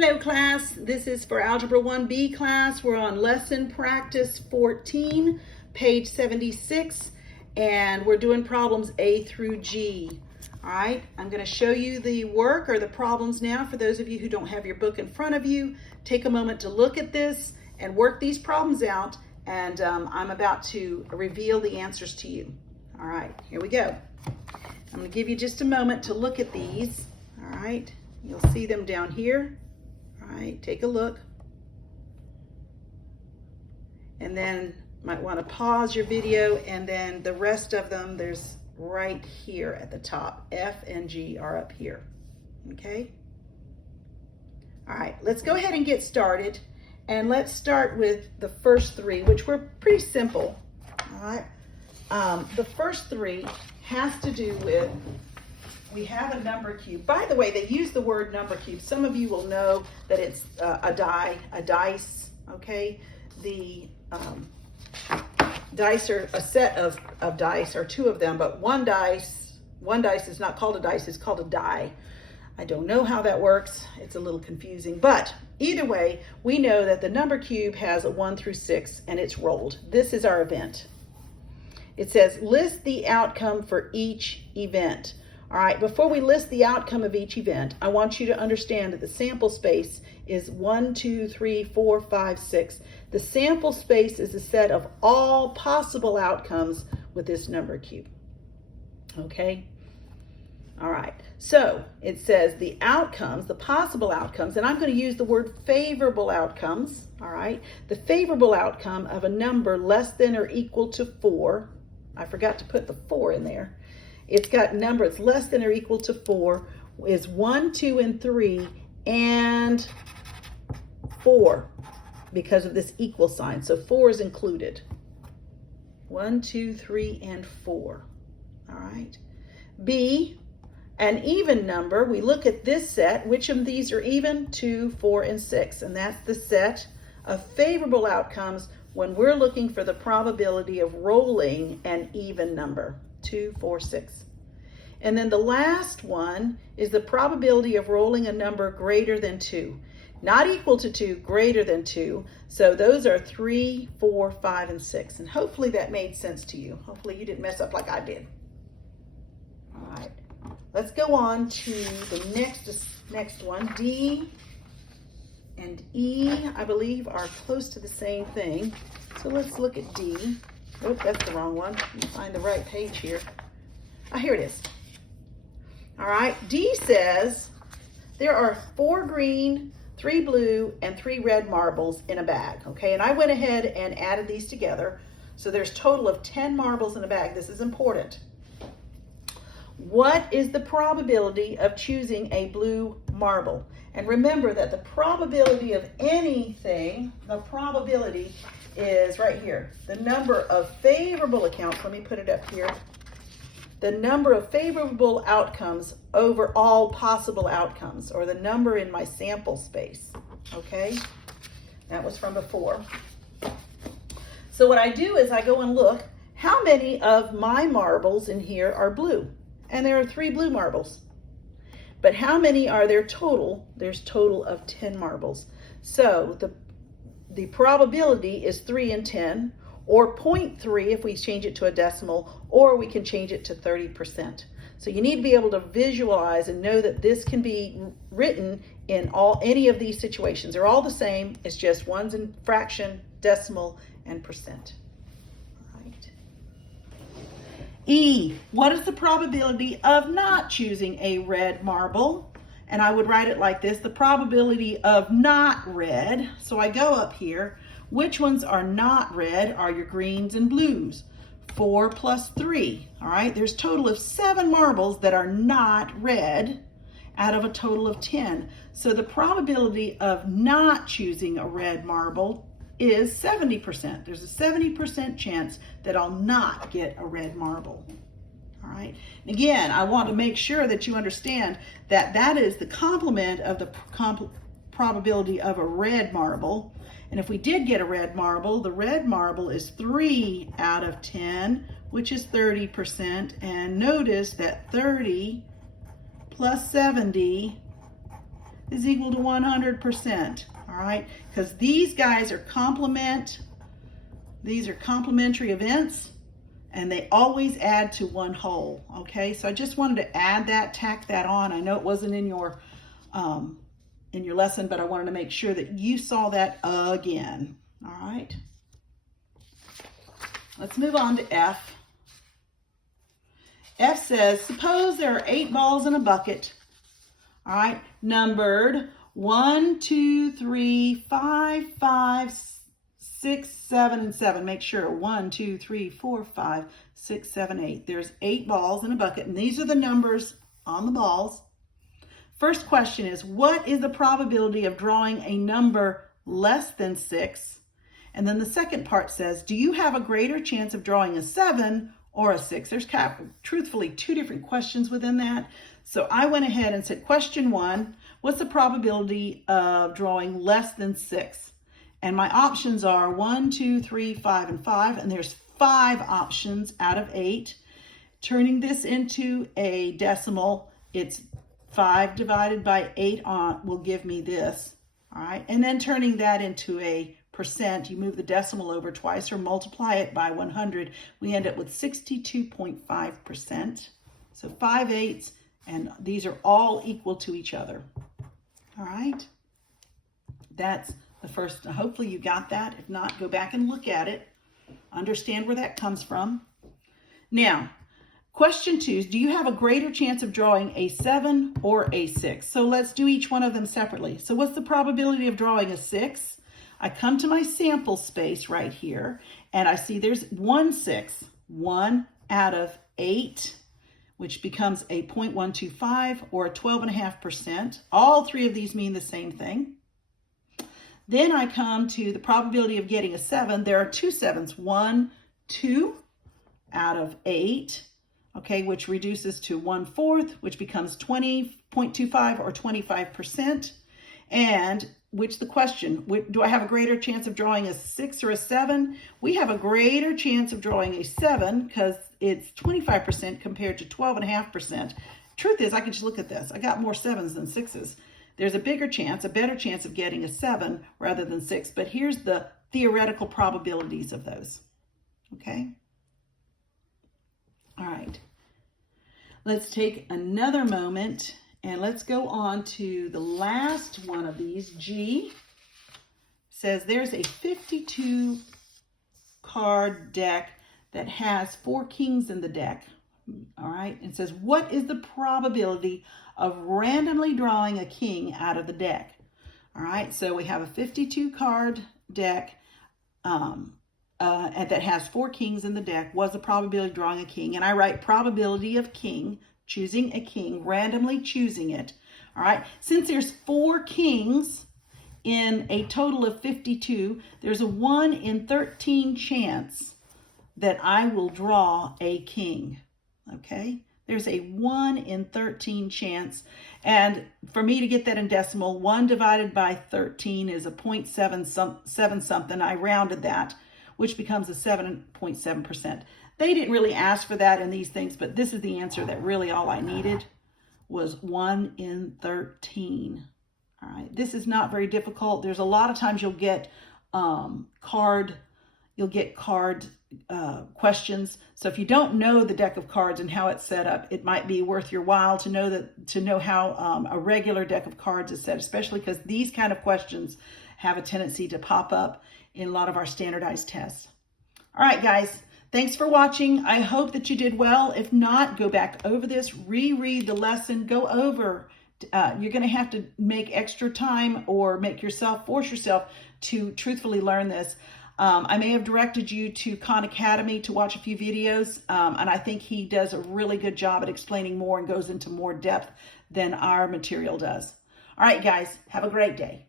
Hello class, this is for Algebra 1B class. We're on lesson practice 14, page 76, and we're doing problems A through G. All right, I'm going to show you the work or the problems now. For those of you who don't have your book in front of you, take a moment to look at this and work these problems out, and I'm about to reveal the answers to you. All right, here we go. I'm going to give you just a moment to look at these. All right, you'll see them down here. All right, take a look. And then might want to pause your video, and then the rest of them, there's right here at the top. F and G are up here. Okay? All right, let's go ahead and get started. And let's start with the first three, which were pretty simple. All right. The first three has to do with, we have a number cube. By the way, they use the word number cube. Some of you will know that it's a dice, okay? The dice are a set of dice, or two of them, but one dice is not called a dice, it's called a die. I don't know how that works. It's a little confusing, but either way, we know that the number cube has a 1 through 6 and it's rolled. This is our event. It says list the outcome for each event. All right, before we list the outcome of each event, I want you to understand that the sample space is 1, 2, 3, 4, 5, 6. The sample space is a set of all possible outcomes with this number cube. Okay? All right, so it says the outcomes, the possible outcomes, and I'm going to use the word favorable outcomes. All right, the favorable outcome of a number less than or equal to 4. I forgot to put the 4 in there. It's got numbers less than or equal to 4 is 1, 2, and 3, and 4 because of this equal sign. So 4 is included. 1, 2, 3, and 4. All right. B, an even number. We look at this set. Which of these are even? 2, 4, and 6. And that's the set of favorable outcomes when we're looking for the probability of rolling an even number. 2, 4, 6. And then the last one is the probability of rolling a number greater than 2. Not equal to 2, greater than 2. So those are 3, 4, 5, and 6. And hopefully that made sense to you. Hopefully you didn't mess up like I did. All right. Let's go on to the next one. D and E, I believe, are close to the same thing. So let's look at D. Oh, that's the wrong one. Let me find the right page here. Ah, here it is. All right, D says there are 4 green, 3 blue, and 3 red marbles in a bag, okay? And I went ahead and added these together. So there's a total of 10 marbles in a bag. This is important. What is the probability of choosing a blue marble? And remember that the probability of anything, the probability is right here. The number of favorable accounts, let me put it up here. The number of favorable outcomes over all possible outcomes, or the number in my sample space, okay? That was from before. So what I do is I go and look, how many of my marbles in here are blue? And there are 3 blue marbles. But how many are there total? There's total of 10 marbles. So the probability is 3 in 10, or 0.3 if we change it to a decimal, or we can change it to 30%. So you need to be able to visualize and know that this can be written in any of these situations. They're all the same. It's just one's in fraction, decimal, and percent. Right. E, what is the probability of not choosing a red marble? And I would write it like this, the probability of not red. So I go up here. Which ones are not red are your greens and blues. 4 plus 3, all right? There's a total of 7 marbles that are not red out of a total of 10. So the probability of not choosing a red marble is 70%. There's a 70% chance that I'll not get a red marble. All right. Again, I want to make sure that you understand that that is the complement of the probability of a red marble. And if we did get a red marble, the red marble is 3 out of 10, which is 30%. And notice that 30 plus 70 is equal to 100%. All right, because these guys are these are complementary events, and they always add to one whole. Okay, so I just wanted to add that, tack that on. I know it wasn't in your lesson, but I wanted to make sure that you saw that again. All right, let's move on to F. F says, suppose there are 8 balls in a bucket, all right, numbered 1, 2, 3, 5, 5, 6, 7, and 7. Make sure 1, 2, 3, 4, 5, 6, 7, 8. There's 8 balls in a bucket, and these are the numbers on the balls. First question is, what is the probability of drawing a number less than 6? And then the second part says, do you have a greater chance of drawing a 7 or a 6? There's truthfully 2 different questions within that. So I went ahead and said, question 1, what's the probability of drawing less than 6? And my options are 1, 2, 3, 5, and 5. And there's 5 options out of 8. Turning this into a decimal, it's 5 divided by 8 will give me this. All right. And then turning that into a percent, you move the decimal over twice or multiply it by 100. We end up with 62.5%. So 5/8, and these are all equal to each other. All right. That's the first. Hopefully you got that. If not, go back and look at it. Understand where that comes from. Now, question 2 is, do you have a greater chance of drawing a 7 or a 6? So let's do each one of them separately. So what's the probability of drawing a 6? I come to my sample space right here, and I see there's 1 6, 1 out of 8, which becomes a 0.125 or a 12.5%. All 3 of these mean the same thing. Then I come to the probability of getting a 7. There are 2 7s, 1, 2 out of 8, okay, which reduces to 1/4, which becomes 20.25 or 25%. And which the question, do I have a greater chance of drawing a 6 or a 7? We have a greater chance of drawing a 7 because it's 25% compared to 12.5%. Truth is, I can just look at this. I got more 7s than 6s. There's a better chance of getting a 7 rather than 6. But here's the theoretical probabilities of those. Okay? All right. Let's take another moment and let's go on to the last one of these. G says there's a 52 card deck that has 4 kings in the deck. All right. It says, what is the probability of randomly drawing a king out of the deck? All right. So we have a 52 card deck that has 4 kings in the deck. What's the probability of drawing a king? And I write probability of king, choosing a king, randomly choosing it. All right. Since there's 4 kings in a total of 52, there's a 1 in 13 chance that I will draw a king. Okay. There's a 1 in 13 chance. And for me to get that in decimal, 1 divided by 13 is a 0.7 something. I rounded that, which becomes a 7.7%. They didn't really ask for that in these things, but this is the answer that really all I needed was 1 in 13. All right, this is not very difficult. There's a lot of times you'll get card questions. So if you don't know the deck of cards and how it's set up, it might be worth your while to know how a regular deck of cards is set, especially because these kind of questions have a tendency to pop up in a lot of our standardized tests. All right, guys. Thanks for watching. I hope that you did well. If not, go back over this, reread the lesson, go over. You're going to have to make extra time or force yourself to truthfully learn this. I may have directed you to Khan Academy to watch a few videos, and I think he does a really good job at explaining more and goes into more depth than our material does. All right, guys, have a great day.